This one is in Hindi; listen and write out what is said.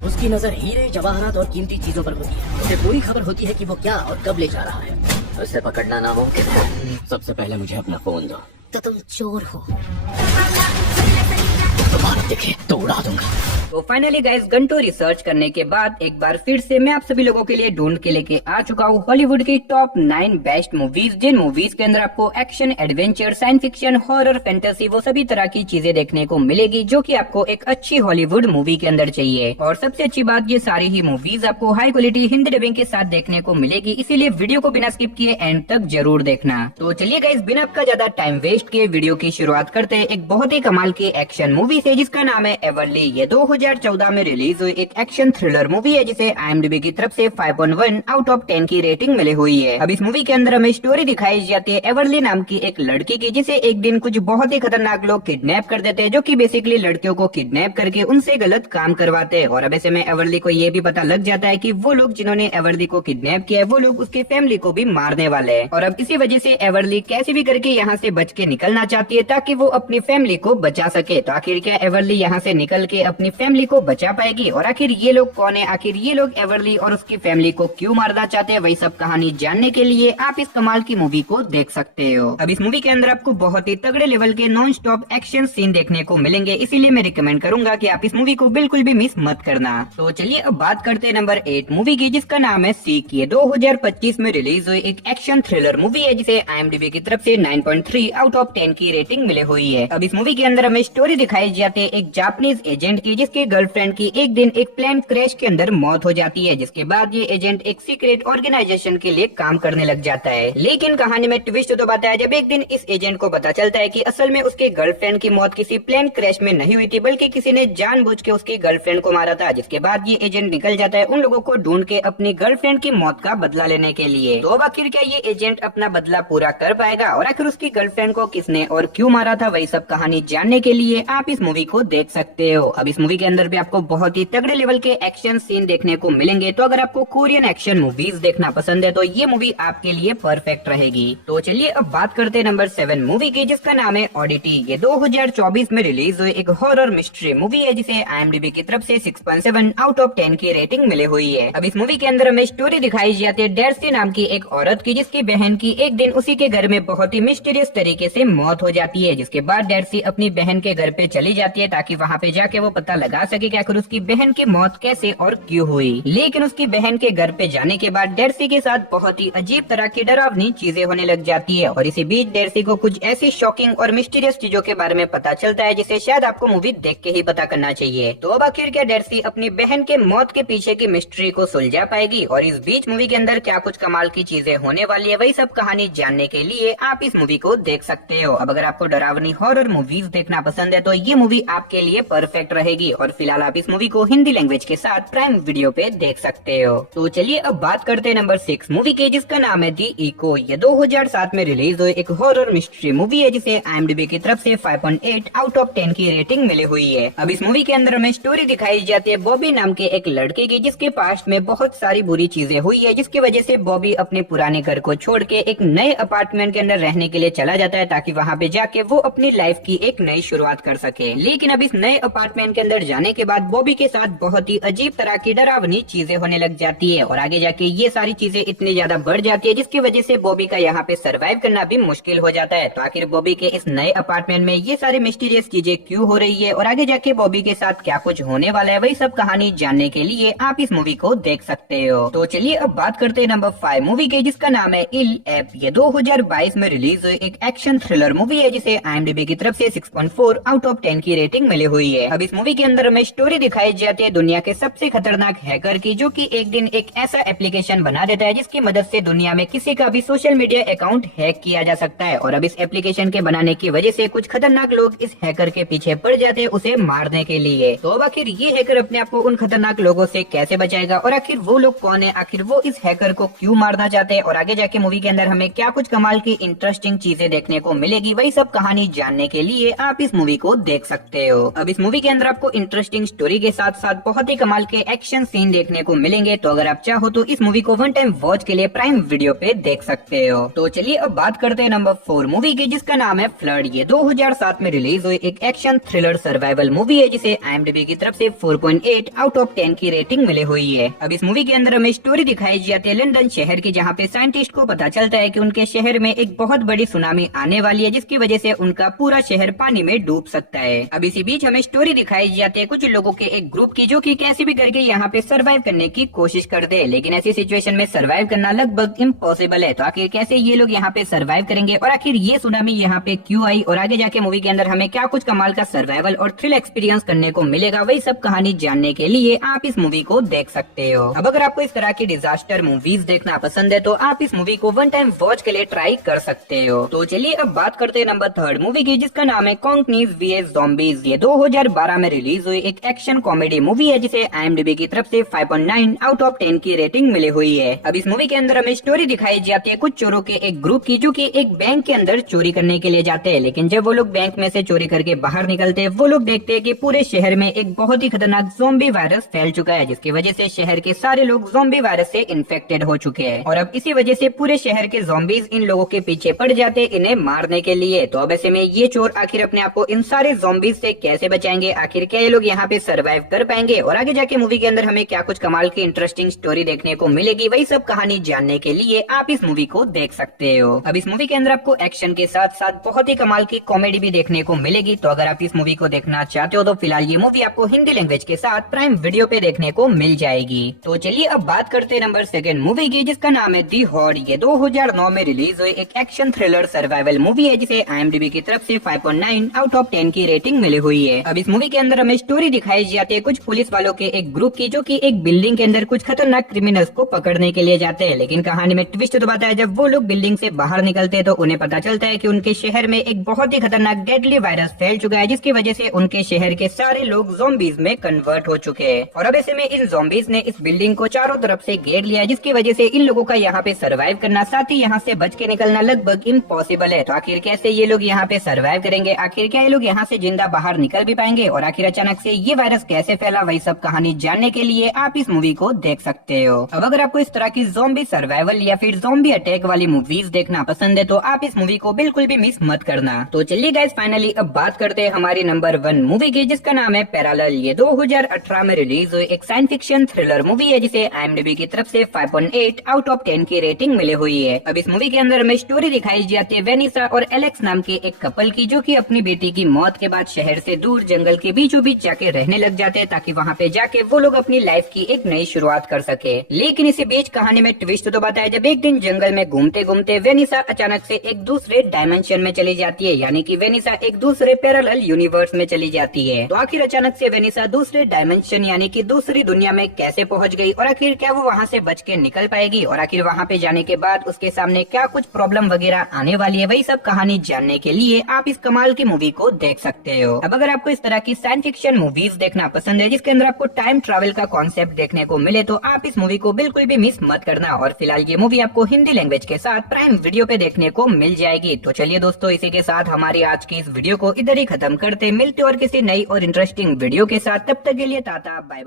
उसकी नजर हीरे जवाहरात और कीमती चीजों पर होती है। उसे पूरी खबर होती है कि वो क्या और कब ले जा रहा है। उसे पकड़ना नामुमकिन है। सबसे पहले मुझे अपना फोन दो। तो तुम चोर हो। तुम्हारा दिखे तो उड़ा दूंगा। तो फाइनली गाइस, घंटों रिसर्च करने के बाद एक बार फिर से मैं आप सभी लोगों के लिए ढूंढ के लेके आ चुका हूँ हॉलीवुड की टॉप 9 बेस्ट मूवीज, जिन मूवीज के अंदर आपको action, adventure, science fiction, horror, fantasy वो सभी तरह की चीजें देखने को मिलेगी जो कि आपको एक अच्छी हॉलीवुड मूवी के अंदर चाहिए। और सबसे अच्छी बात, ये सारी ही मूवीज आपको हाई क्वालिटी हिंदी डबिंग के साथ देखने को मिलेगी, इसीलिए वीडियो को बिना स्किप किए एंड तक जरूर देखना। तो चलिए गाइस, बिना आपका ज्यादा टाइम वेस्ट किए वीडियो की शुरुआत करते हैं एक बहुत ही कमाल की एक्शन मूवी से, जिसका नाम है एवरली। ये 2014 में रिलीज हुई एक एक्शन थ्रिलर मूवी है जिसे IMDb की तरफ से 5.1 आउट ऑफ 10 की रेटिंग मिली हुई है। अब इस मूवी के अंदर हमें स्टोरी दिखाई जाती है एवरली नाम की एक लड़की की, जिसे एक दिन कुछ बहुत ही खतरनाक लोग किडनैप कर देते हैं, जो कि बेसिकली लड़कियों को किडनैप करके उनसे गलत काम करवाते हैं। और अब ऐसे में एवरली को ये भी पता लग जाता है कि वो लोग जिन्होंने एवरली को किडनैप किया है वो लोग उसके फैमिली को भी मारने वाले हैं। और अब इसी वजह से एवरली कैसे भी करके यहाँ से बच के निकलना चाहती है ताकि वो अपनी फैमिली को बचा सके। तो आखिर क्या एवरली यहाँ से निकल के अपनी फैमिली को बचा पाएगी? और आखिर ये लोग कौन है? आखिर ये लोग एवरली और उसकी फैमिली को क्यों मारना चाहते हैं? वही सब कहानी जानने के लिए आप इस कमाल की मूवी को देख सकते हो। अब इस मूवी के अंदर आपको बहुत ही तगड़े लेवल के नॉन स्टॉप एक्शन सीन देखने को मिलेंगे, इसीलिए मैं रिकमेंड करूंगा कि आप इस मूवी को बिल्कुल भी मिस मत करना। तो चलिए अब बात करते हैं नंबर 8 मूवी की, जिसका नाम है सीक। ये 2025 में रिलीज हुई एक एक्शन थ्रिलर मूवी है जिसे IMDb की तरफ से 9.3 आउट ऑफ 10 की रेटिंग मिली हुई है। अब इस मूवी के अंदर हमें स्टोरी दिखाई जाती है एक जापानीज एजेंट की, जिसके गर्लफ्रेंड की एक दिन एक प्लेन क्रैश के अंदर मौत हो जाती है, जिसके बाद ये एजेंट एक सीक्रेट ऑर्गेनाइजेशन के लिए काम करने लग जाता है। लेकिन कहानी में ट्विस्ट तो बताया जब एक दिन इस एजेंट को पता चलता है कि असल में उसके गर्लफ्रेंड की मौत किसी प्लेन क्रैश में नहीं हुई थी, बल्कि किसी ने जानबूझ के उसकी गर्लफ्रेंड को मारा था। जिसके बाद ये एजेंट निकल जाता है उन लोगों को ढूंढ के अपनी गर्लफ्रेंड की मौत का बदला लेने के लिए। तो अब आखिर क्या ये एजेंट अपना बदला पूरा कर पाएगा? और आखिर उसकी गर्लफ्रेंड को किसने और क्यों मारा था? वही सब कहानी जानने के लिए आप इस मूवी को देख सकते हो। अब इस मूवी के अंदर भी आपको बहुत ही तगड़े लेवल के एक्शन सीन देखने को मिलेंगे, तो अगर आपको कोरियन एक्शन मूवीज देखना पसंद है तो ये मूवी आपके लिए परफेक्ट रहेगी। तो चलिए अब बात करते हैं नंबर 7 मूवी की, जिसका नाम है ऑडिटी। ये 2024 में रिलीज हुई एक हॉरर मिस्ट्री मूवी है जिसे IMDb की तरफ से 6.7 आउट ऑफ 10 की रेटिंग मिली हुई है। अब इस मूवी के अंदर हमें स्टोरी दिखाई जाती है डेर्सी नाम की एक औरत की, जिसकी बहन की एक दिन उसी के घर में बहुत ही मिस्टीरियस तरीके से मौत हो जाती है। जिसके बाद डेर्सी अपनी बहन के घर पे चली जाती है ताकि वहाँ पे जाके वो पता लगा सके कि आखिर उसकी बहन की मौत कैसे और क्यों हुई। लेकिन उसकी बहन के घर पे जाने के बाद डेर्सी के साथ बहुत ही अजीब तरह की डरावनी चीजें होने लग जाती है। और इसी बीच डेर्सी को कुछ ऐसी शॉकिंग और मिस्टीरियस चीजों के बारे में पता चलता है जिसे शायद आपको मूवी देख के ही पता करना चाहिए। तो अब आखिर क्या डेर्सी अपनी बहन के मौत के पीछे की मिस्ट्री को सुलझा पाएगी? और इस बीच मूवी के अंदर क्या कुछ कमाल की चीजें होने वाली है? वही सब कहानी जानने के लिए आप इस मूवी को देख सकते हो। अब अगर आपको डरावनी हॉरर मूवीज देखना पसंद है तो ये मूवी आपके लिए परफेक्ट रहेगी। और फिलहाल आप इस मूवी को हिंदी लैंग्वेज के साथ प्राइम वीडियो पे देख सकते हो। तो चलिए अब बात करते हैं नंबर 6 मूवी की, जिसका नाम है दी इको। ये 2007 में रिलीज हुई एक हॉरर मिस्ट्री मूवी है जिसे IMDb की तरफ से 5.8 आउट ऑफ 10 की रेटिंग मिली हुई है। अब इस मूवी के अंदर हमें स्टोरी दिखाई जाती है बॉबी नाम के एक लड़के की, जिसके पास्ट में बहुत सारी बुरी चीजें हुई है, जिसकी वजह से बॉबी अपने पुराने घर को छोड़ के एक नए अपार्टमेंट के अंदर रहने के लिए चला जाता है ताकि वहाँ पे जाके वो अपनी लाइफ की एक नई शुरुआत कर सके। लेकिन अब इस नए अपार्टमेंट के अंदर जाने के बाद बॉबी के साथ बहुत ही अजीब तरह की डरावनी चीजें होने लग जाती है और आगे जाके ये सारी चीजें इतनी ज्यादा बढ़ जाती है जिसकी वजह से बॉबी का यहाँ पे सरवाइव करना भी मुश्किल हो जाता है। तो आखिर बॉबी के इस नए अपार्टमेंट में ये सारी मिस्टीरियस चीजें क्यों हो रही है और आगे जाके बॉबी के साथ क्या कुछ होने वाला है, वही सब कहानी जानने के लिए आप इस मूवी को देख सकते हो। तो चलिए अब बात करते हैं नंबर 5 मूवी के, जिसका नाम है इल एप। ये 2022 में रिलीज हुई एक एक्शन थ्रिलर मूवी है जिसे IMDb की तरफ से 6.4 आउट ऑफ 10 की रेटिंग मिली हुई है। अब इस मूवी के अंदर हमें स्टोरी दिखाई जाती है दुनिया के सबसे खतरनाक हैकर की, जो कि एक दिन एक ऐसा एप्लीकेशन बना देता है जिसकी मदद से दुनिया में किसी का भी सोशल मीडिया अकाउंट हैक किया जा सकता है। और अब इस एप्लीकेशन के बनाने की वजह से कुछ खतरनाक लोग इस हैकर के पीछे पड़ जाते हैं उसे मारने के लिए। तो अब आखिर ये हैकर अपने आप को उन खतरनाक लोगों से कैसे बचाएगा और आखिर वो लोग कौन है, आखिर वो इस हैकर को क्यों मारना चाहते हैं और आगे जाके मूवी के अंदर हमें क्या कुछ कमाल की इंटरेस्टिंग चीजें देखने को मिलेगी, वही सब कहानी जानने के लिए आप इस मूवी को देख सकते हैं। सकते हो। अब इस मूवी के अंदर आपको इंटरेस्टिंग स्टोरी के साथ साथ बहुत ही कमाल के एक्शन सीन देखने को मिलेंगे, तो अगर आप चाहो तो इस मूवी को वन टाइम वॉच के लिए प्राइम वीडियो पे देख सकते हो। तो चलिए अब बात करते हैं नंबर 4 मूवी की, जिसका नाम है फ्लड। ये 2007 में रिलीज हुई एक एक्शन थ्रिलर सर्वाइवल मूवी है, जिसे IMDb की तरफ से 4.8 आउट ऑफ 10 की रेटिंग मिली हुई है। अब इस मूवी के अंदर हमें स्टोरी दिखाई जाती है लंदन शहर की, जहाँ पे साइंटिस्ट को पता चलता है कि उनके शहर में एक बहुत बड़ी सुनामी आने वाली है, जिसकी वजह से उनका पूरा शहर पानी में डूब सकता है। अब इसी बीच हमें स्टोरी दिखाई जाती है कुछ लोगों के एक ग्रुप की, जो कि कैसे भी करके यहाँ पे सरवाइव करने की कोशिश करते हैं, लेकिन ऐसी सिचुएशन में सरवाइव करना लगभग इम्पॉसिबल है। तो आखिर कैसे ये लोग यहाँ पे सरवाइव करेंगे और आखिर ये सुनामी यहाँ पे क्यों आई और आगे जाके मूवी के अंदर हमें क्या कुछ कमाल का सर्वाइवल और थ्रिल एक्सपीरियंस करने को मिलेगा, वही सब कहानी जानने के लिए आप इस मूवी को देख सकते हो। अब अगर आपको इस तरह की डिजास्टर मूवीज देखना पसंद है तो आप इस मूवी को वन टाइम वॉच के लिए ट्राई कर सकते हो। तो चलिए अब बात करते हैं नंबर 3 मूवी की, जिसका नाम है कॉन्कनीज vs ज़ॉम्बीज। ये 2012 में रिलीज हुई एक एक्शन कॉमेडी मूवी है, जिसे IMDb की तरफ से 5.9 आउट ऑफ 10 की रेटिंग मिली हुई है। अब इस मूवी के अंदर हमें स्टोरी दिखाई जाती है कुछ चोरों के एक ग्रुप की, जो कि एक बैंक के अंदर चोरी करने के लिए जाते हैं, लेकिन जब वो लोग बैंक में से चोरी करके बाहर निकलते हैं, वो लोग देखते हैं कि पूरे शहर में एक बहुत ही खतरनाक ज़ॉम्बी वायरस फैल चुका है, जिसकी वजह से शहर के सारे लोग ज़ॉम्बी वायरस से इन्फेक्टेड हो चुके हैं। और अब इसी वजह से पूरे शहर के ज़ॉम्बीज इन लोगों के पीछे पड़ जाते हैं इन्हें मारने के लिए। तो अब ऐसे में ये चोर आखिर अपने आप को इन सारे ज़ॉम्बीज से कैसे बचाएंगे, आखिर क्या ये लोग यहाँ पे सरवाइव कर पाएंगे और आगे जाके मूवी के अंदर हमें क्या कुछ कमाल की इंटरेस्टिंग स्टोरी देखने को मिलेगी, वही सब कहानी जानने के लिए आप इस मूवी को देख सकते हो। अब इस मूवी के अंदर आपको एक्शन के साथ साथ बहुत ही कमाल की कॉमेडी भी देखने को मिलेगी। तो अगर आप इस मूवी को देखना चाहते हो तो फिलहाल ये मूवी आपको हिंदी लैंग्वेज के साथ प्राइम वीडियो पे देखने को मिल जाएगी। तो चलिए अब बात करते हैं नंबर 2 मूवी की, जिसका नाम है दी हॉर्ड। ये 2009 में रिलीज हुई एक एक्शन थ्रिलर सर्वाइवल मूवी है, जिसे IMDb की तरफ से 5.9 आउट ऑफ 10 की रेटिंग मिली हुई है। अब इस मूवी के अंदर हमें स्टोरी दिखाई जाती है कुछ पुलिस वालों के एक ग्रुप की, जो कि एक बिल्डिंग के अंदर कुछ खतरनाक क्रिमिनल्स को पकड़ने के लिए जाते हैं, लेकिन कहानी में ट्विस्ट तो आता है जब वो लोग बिल्डिंग से बाहर निकलते हैं तो उन्हें पता चलता है कि उनके शहर में एक बहुत ही खतरनाक डेडली वायरस फैल चुका है, जिसकी वजह से उनके शहर के सारे लोग ज़ॉम्बीज में कन्वर्ट हो चुके हैं। और अब ऐसे में इन ज़ॉम्बीज ने इस बिल्डिंग को चारों तरफ से घेर लिया है, जिसकी वजह से इन लोगों का यहाँ पे सरवाइव करना, साथ ही यहाँ से बच के निकलना लगभग इम्पॉसिबल है। तो आखिर कैसे ये लोग यहाँ पे सरवाइव करेंगे, आखिर क्या ये लोग यहाँ से जिंदा बाहर निकल भी पाएंगे और आखिर अचानक से ये वायरस कैसे फैला, वही सब कहानी जानने के लिए आप इस मूवी को देख सकते हो। अब अगर आपको इस तरह की ज़ॉम्बी सर्वाइवल या फिर ज़ॉम्बी अटैक वाली मूवीज देखना पसंद है तो आप इस मूवी को बिल्कुल भी मिस मत करना। तो चलिए गाइस फाइनली अब बात करते हैं हमारी नंबर 1 मूवी की, जिसका नाम है पैरेलल। ये 2018 में रिलीज हुई एक साइंस फिक्शन थ्रिलर मूवी है, जिसे IMDb की तरफ से 5.8 आउट ऑफ 10 की रेटिंग मिली हुई है। अब इस मूवी के अंदर हमें स्टोरी दिखाई जाती है वेनिसा और एलेक्स नाम के एक कपल की, जो कि अपनी बेटी की मौत के बाद शहर से दूर जंगल के बीचों बीच जाके रहने लग जाते हैं, ताकि वहाँ पे जाके वो लोग अपनी लाइफ की एक नई शुरुआत कर सके। लेकिन इसी बीच कहानी में ट्विस्ट तो बताया जब एक दिन जंगल में घूमते घूमते वेनिसा अचानक से एक दूसरे डायमेंशन में चली जाती है, यानी कि वेनिसा एक दूसरे पैरेलल यूनिवर्स में चली जाती है। तो आखिर अचानक से वेनिसा दूसरे डायमेंशन यानी कि दूसरी दुनिया में कैसे पहुंच गई और आखिर क्या वो वहां से बच के निकल पाएगी और आखिर वहां पे जाने के बाद उसके सामने क्या कुछ प्रॉब्लम वगैरह आने वाली है, वही सब कहानी जानने के लिए आप इस कमाल की मूवी को देख सकते हो। अब अगर आपको इस तरह की साइंस फिक्शन मूवीज देखना पसंद है, जिसके अंदर आपको टाइम ट्रैवल का कॉन्सेप्ट देखने को मिले, तो आप इस मूवी को बिल्कुल भी मिस मत करना। और फिलहाल ये मूवी आपको हिंदी लैंग्वेज के साथ प्राइम वीडियो पे देखने को मिल जाएगी। तो चलिए दोस्तों, इसी के साथ हमारी आज की इस वीडियो को इधर ही खत्म करते, मिलते और किसी नई और इंटरेस्टिंग वीडियो के साथ। तब तक के लिए टाटा बाय।